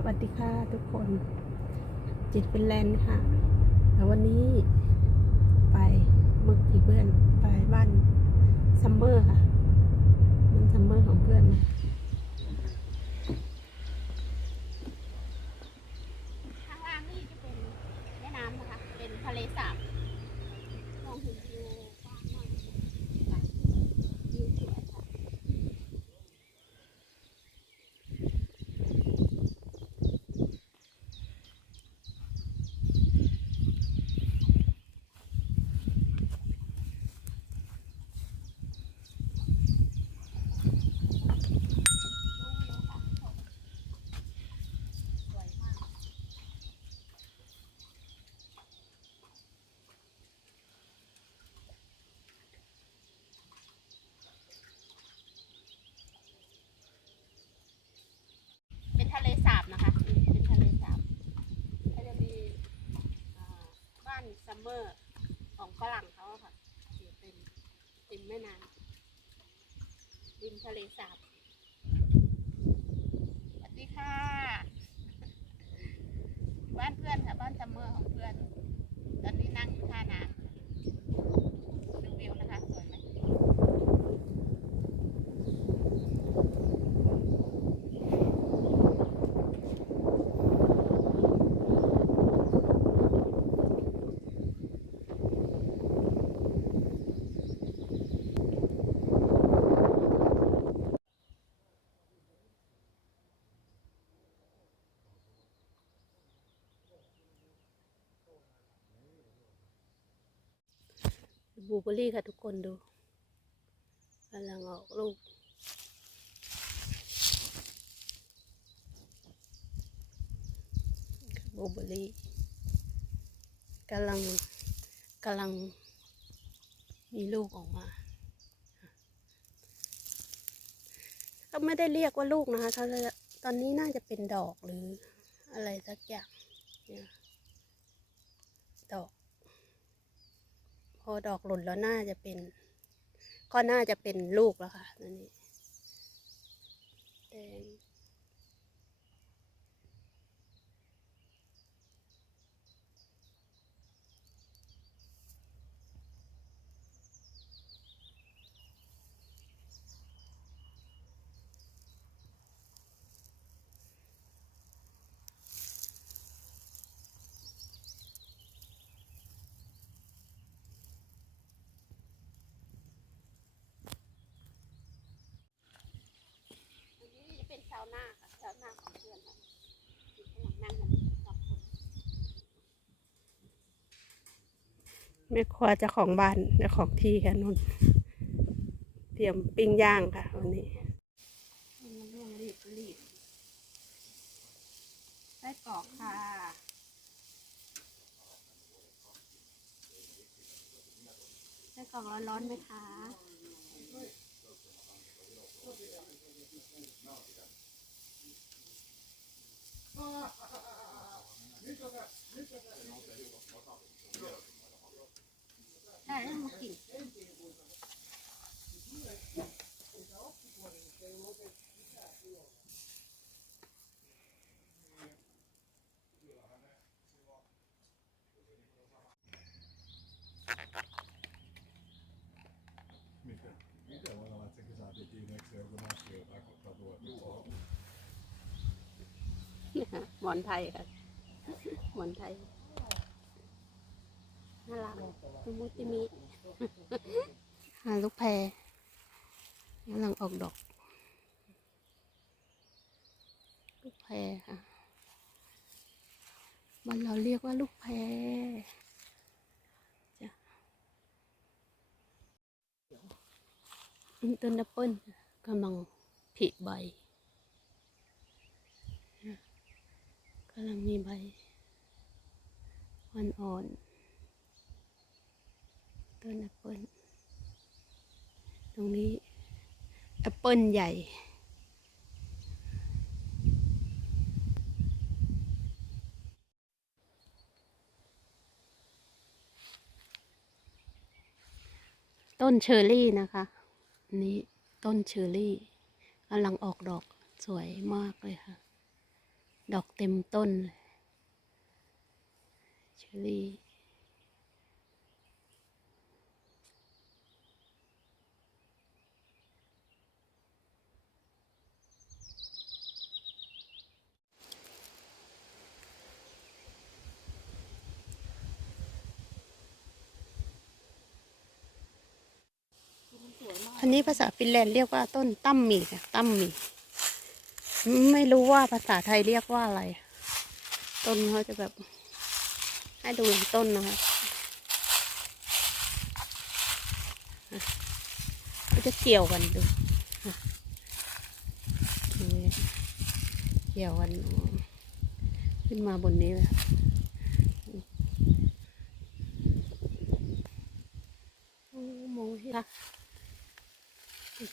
สวัสดีค่ะทุกคน จิตเป็นแลนด์ค่ะ แล้ววันนี้ไปเมึกที่เพื่อนไปบ้านซัมเมอร์ค่ะบ้านซัมเมอร์ของเพื่อนนะ ข้างล่างนี่จะเป็นแม่น้ำนะคะ เป็นทะเลสาบมองเห็นวิวกว้างมากค่ะวิวสวยค่ะ สวยมาก เป็นทะเลสาบนะคะ เป็นทะเลสาบก็จะมีอ่าบ้ อร์ ของฝรั่งเขาอะค่ะอยู่เป็นริมแม่น้ำริมทะเลสาบ สวัสดีค่ะ บ้านเพื่อนค่ะ บ้านซัมเมอร์ของเพื่อน ตอนนี้นั่งอยู่ท่าน้ำดูวิวนะคะ สวยไหม บูเบอรี่ค่ะทุกคนดูกำลังออกลูก บูเบอรี่กำลังกำลังมีลูกออกมาก็ไม่ได้เรียกว่าลูกนะคะเขาจะตอนนี้น่าจะเป็นดอกหรืออะไรสักอย่างเนี่ยดอก พ อดอกหล่นแล้วน่าจะเป็น ก็น่าจะเป็นลูกแล้วค่ะตอนนี้แดง เป็นชาวนาค่ะชาวนาของเพื่อนค่ะอยู่ข้างหลังนั่งกันสองคนแม่ครัวเจ้าของบ้านเจ้าของที่ค่ะนุ่น เตรียมปิ้งย่างค่ะวันนี้มันมาเรื่องรีบรีบไส้กรอกค่ะไส้กรอกร้อนๆไหมคะ ได้แล้วม อนไทยค่ะหมอนไทยน่ารักมุติมิหาลูกแพรกำลังออกดอก ลูกแพรค่ะมันเราเรียกว่าลูกแพรจ้ะต้นแอปเปิ้ลกำลังผลิใบำลังมีใบอ่อนๆต้นแอปเปิลตรงนี้แอปเปิลใหญ่ต้นเชอร์รี่นะคะนนี้ต้นเชอร์รี่กำลังออกดอกสวยมากเลยค่ะ ดอกเต็มต้นเลยเชอรี่ากอันนี้ภาษาฟินแลนด์เรียกว่าต้นตั้มมีค่ะตั้มมี ไม่รู้ว่าภาษาไทยเรียกว่าอะไร ต้นเขาจะแบบ ให้ดูต้นนะคะอะเขาจะเกี่ยวกันดูเกี่ยวกันขึ้นมาบนนี้เลยโอ้มองเห็นปะ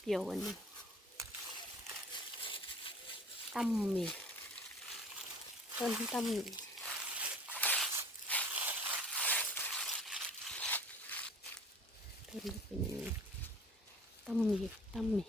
เกี่ยวกันอยู่ ตั้มมีต้นตั้มต้นเป็นตั้มมีตั้มมี